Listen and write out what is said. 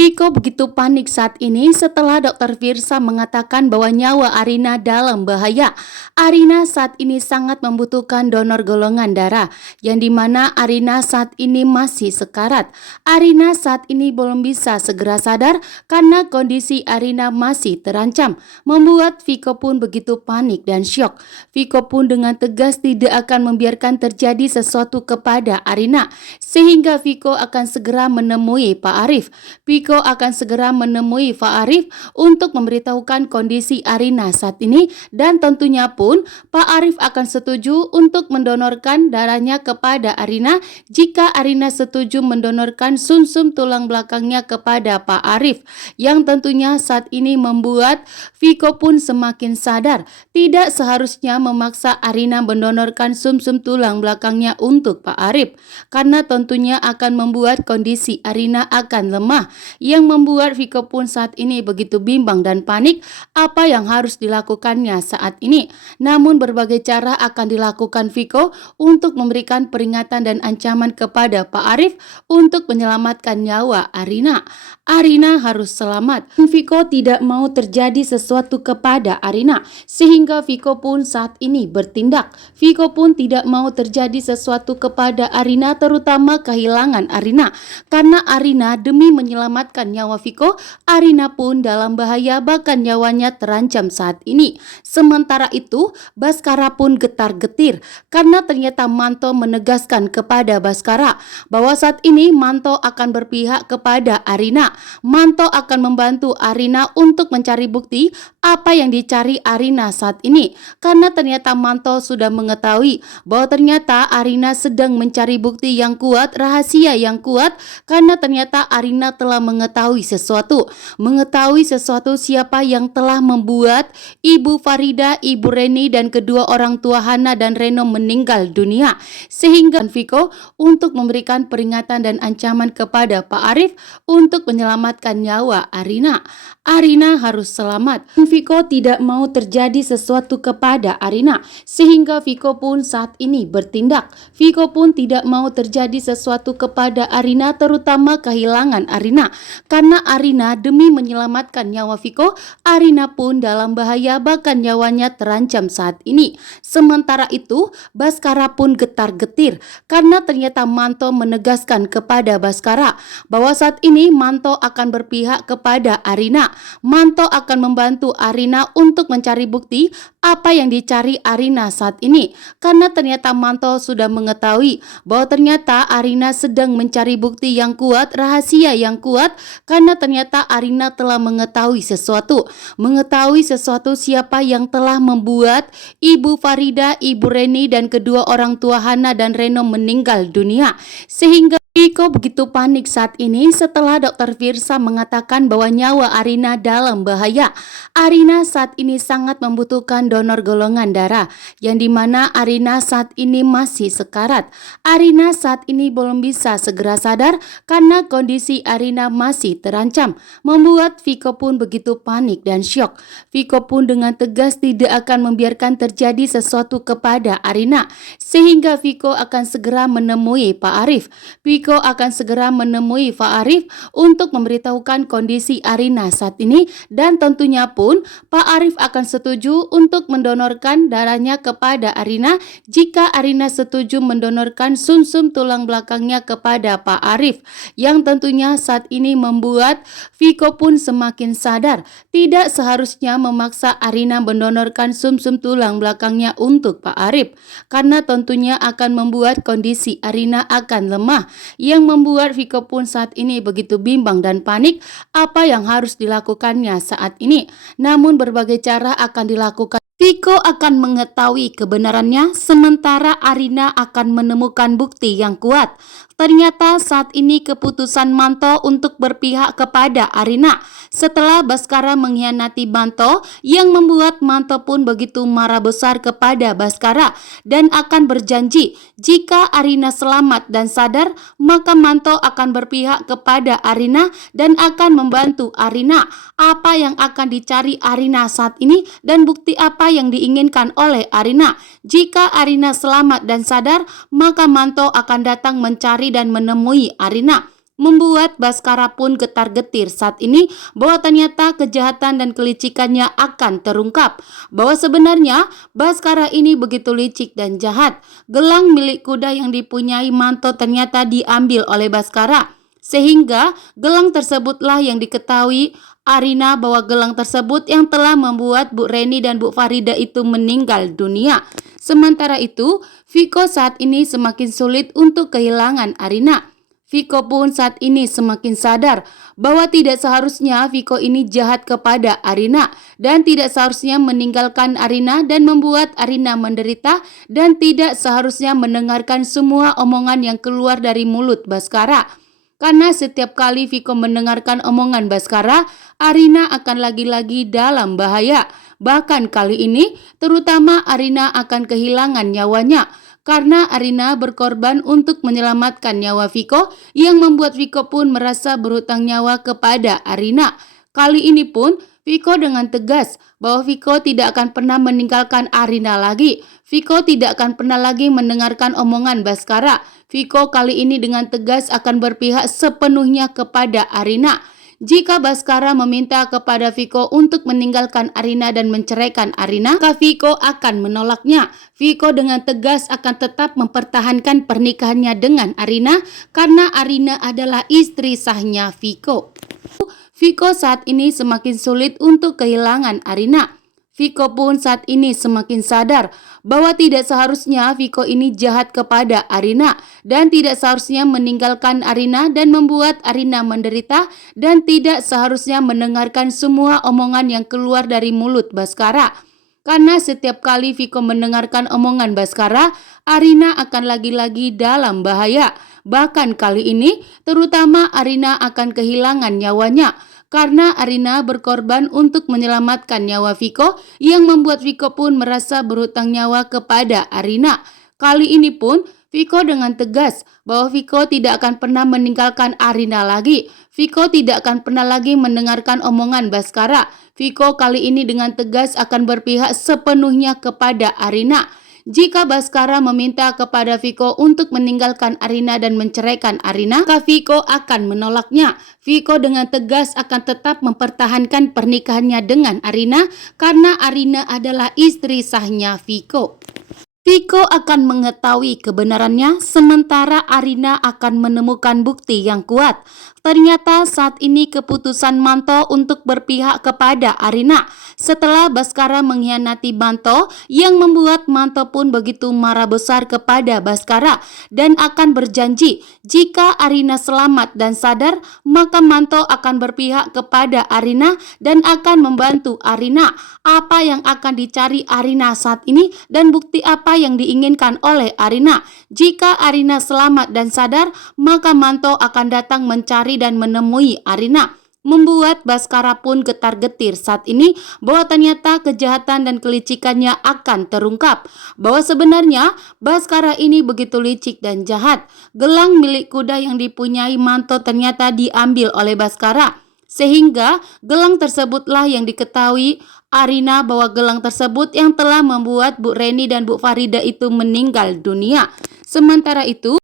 Viko begitu panik saat ini setelah Dokter Firsa mengatakan bahwa nyawa Arina dalam bahaya. Arina saat ini sangat membutuhkan donor golongan darah, yang dimana Arina saat ini masih sekarat. Arina saat ini belum bisa segera sadar karena kondisi Arina masih terancam, membuat Viko pun begitu panik dan syok. Viko pun dengan tegas tidak akan membiarkan terjadi sesuatu kepada Arina, sehingga Viko akan segera menemui Pak Arif. Viko akan segera menemui Pak Arif untuk memberitahukan kondisi Arina saat ini, dan tentunya pun Pak Arif akan setuju untuk mendonorkan darahnya kepada Arina jika Arina setuju mendonorkan sumsum tulang belakangnya kepada Pak Arif, yang tentunya saat ini membuat Viko pun semakin sadar tidak seharusnya memaksa Arina mendonorkan sumsum tulang belakangnya untuk Pak Arif, karena tentunya akan membuat kondisi Arina akan lemah, yang membuat Viko pun saat ini begitu bimbang dan panik apa yang harus dilakukannya saat ini. Namun berbagai cara akan dilakukan Viko untuk memberikan peringatan dan ancaman kepada Pak Arif untuk menyelamatkan nyawa Arina. Arina harus selamat. Viko tidak mau terjadi sesuatu kepada Arina, sehingga Viko pun saat ini bertindak. Viko pun tidak mau terjadi sesuatu kepada Arina, terutama kehilangan Arina, karena Arina demi menyelamatkan nyawa Viko, Arina pun dalam bahaya, bahkan nyawanya terancam saat ini. Sementara itu, Baskara pun getar-getir karena ternyata Manto menegaskan kepada Baskara bahwa saat ini Manto akan berpihak kepada Arina. Manto akan membantu Arina untuk mencari bukti apa yang dicari Arina saat ini, karena ternyata Manto sudah mengetahui bahwa ternyata Arina sedang mencari bukti yang kuat, rahasia yang kuat, karena ternyata Arina telah mengetahui sesuatu siapa yang telah membuat Ibu Farida, Ibu Reni, dan kedua orang tua Hana dan Reno meninggal dunia, sehingga Viko untuk memberikan peringatan dan ancaman kepada Pak Arif untuk menyelamatkan nyawa Arina. Arina harus selamat. Viko tidak mau terjadi sesuatu kepada Arina, sehingga Viko pun saat ini bertindak. Viko pun tidak mau terjadi sesuatu kepada Arina, terutama kehilangan Arina, karena Arina demi menyelamatkan nyawa Viko, Arina pun dalam bahaya, bahkan nyawanya terancam saat ini. Sementara itu, Baskara pun getar-getir karena ternyata Manto menegaskan kepada Baskara bahwa saat ini Manto akan berpihak kepada Arina. Manto akan membantu Arina untuk mencari bukti apa yang dicari Arina saat ini, karena ternyata Manto sudah mengetahui bahwa ternyata Arina sedang mencari bukti yang kuat, rahasia yang kuat, karena ternyata Arina telah mengetahui sesuatu siapa yang telah membuat Ibu Farida, Ibu Reni, dan kedua orang tua Hana dan Reno meninggal dunia, sehingga Viko begitu panik saat ini setelah Dokter Firsa mengatakan bahwa nyawa Arina dalam bahaya. Arina saat ini sangat membutuhkan donor golongan darah, yang dimana Arina saat ini masih sekarat. Arina saat ini belum bisa segera sadar karena kondisi Arina masih terancam, membuat Viko pun begitu panik dan syok. Viko pun dengan tegas tidak akan membiarkan terjadi sesuatu kepada Arina, sehingga Viko akan segera menemui Pak Arif. Viko akan segera menemui Pak Arif untuk memberitahukan kondisi Arina saat ini, dan tentunya pun Pak Arif akan setuju untuk mendonorkan darahnya kepada Arina jika Arina setuju mendonorkan sumsum tulang belakangnya kepada Pak Arif, yang tentunya saat ini membuat Viko pun semakin sadar tidak seharusnya memaksa Arina mendonorkan sumsum tulang belakangnya untuk Pak Arif, karena tentunya akan membuat kondisi Arina akan lemah, yang membuat Viko pun saat ini begitu bimbang dan panik apa yang harus dilakukannya saat ini. Namun berbagai cara akan dilakukan. Viko akan mengetahui kebenarannya, sementara Arina akan menemukan bukti yang kuat. Ternyata saat ini keputusan Manto untuk berpihak kepada Arina setelah Baskara mengkhianati Manto, yang membuat Manto pun begitu marah besar kepada Baskara dan akan berjanji jika Arina selamat dan sadar, maka Manto akan berpihak kepada Arina dan akan membantu Arina. Apa yang akan dicari Arina saat ini dan bukti apa yang diinginkan oleh Arina. Jika Arina selamat dan sadar, maka Manto akan datang mencari dan menemui Arina. membuat Baskara pun getar-getir saat ini bahwa ternyata kejahatan dan kelicikannya akan terungkap. Bahwa sebenarnya Baskara ini begitu licik dan jahat. Gelang milik kuda yang dipunyai Manto ternyata diambil oleh Baskara. Sehingga gelang tersebutlah yang diketahui Arina bahwa gelang tersebut yang telah membuat Bu Reni dan Bu Farida itu meninggal dunia. Sementara itu, Viko saat ini semakin sulit untuk kehilangan Arina. Viko pun saat ini semakin sadar bahwa tidak seharusnya Viko ini jahat kepada Arina dan tidak seharusnya meninggalkan Arina dan membuat Arina menderita dan tidak seharusnya mendengarkan semua omongan yang keluar dari mulut Baskara. Karena setiap kali Viko mendengarkan omongan Baskara, Arina akan lagi-lagi dalam bahaya. Bahkan kali ini, terutama Arina akan kehilangan nyawanya. Karena Arina berkorban untuk menyelamatkan nyawa Viko yang membuat Viko pun merasa berhutang nyawa kepada Arina. Kali ini pun Viko dengan tegas bahwa Viko tidak akan pernah meninggalkan Arina lagi. Viko tidak akan pernah lagi mendengarkan omongan Baskara. Viko kali ini dengan tegas akan berpihak sepenuhnya kepada Arina. Jika Baskara meminta kepada Viko untuk meninggalkan Arina dan menceraikan Arina, maka Viko akan menolaknya. Viko dengan tegas akan tetap mempertahankan pernikahannya dengan Arina karena Arina adalah istri sahnya Viko. Viko saat ini semakin sulit untuk kehilangan Arina. Viko pun saat ini semakin sadar bahwa tidak seharusnya Viko ini jahat kepada Arina dan tidak seharusnya meninggalkan Arina dan membuat Arina menderita dan tidak seharusnya mendengarkan semua omongan yang keluar dari mulut Baskara. Karena setiap kali Viko mendengarkan omongan Baskara, Arina akan lagi-lagi dalam bahaya. Bahkan kali ini, terutama Arina akan kehilangan nyawanya. Karena Arina berkorban untuk menyelamatkan nyawa Viko yang membuat Viko pun merasa berhutang nyawa kepada Arina. Kali ini pun Viko dengan tegas bahwa Viko tidak akan pernah meninggalkan Arina lagi. Viko tidak akan pernah lagi mendengarkan omongan Baskara. Viko kali ini dengan tegas akan berpihak sepenuhnya kepada Arina. Jika Baskara meminta kepada Viko untuk meninggalkan Arina dan menceraikan Arina, maka Viko akan menolaknya. Viko dengan tegas akan tetap mempertahankan pernikahannya dengan Arina karena Arina adalah istri sahnya Viko. Viko akan mengetahui kebenarannya sementara Arina akan menemukan bukti yang kuat. Ternyata saat ini keputusan Manto untuk berpihak kepada Arina setelah Baskara mengkhianati Manto yang membuat Manto pun begitu marah besar kepada Baskara dan akan berjanji jika Arina selamat dan sadar maka Manto akan berpihak kepada Arina dan akan membantu Arina. Apa yang akan dicari Arina saat ini dan bukti apa yang diinginkan oleh Arina. Jika Arina selamat dan sadar, maka Manto akan datang mencari dan menemui Arina. Membuat Baskara pun getar-getir saat ini bahwa ternyata kejahatan dan kelicikannya akan terungkap. Bahwa sebenarnya Baskara ini begitu licik dan jahat. Gelang milik kuda yang dipunyai Manto ternyata diambil oleh Baskara. Sehingga gelang tersebutlah yang diketahui Arina bahwa gelang tersebut yang telah membuat Bu Reni dan Bu Farida itu meninggal dunia. Sementara itu,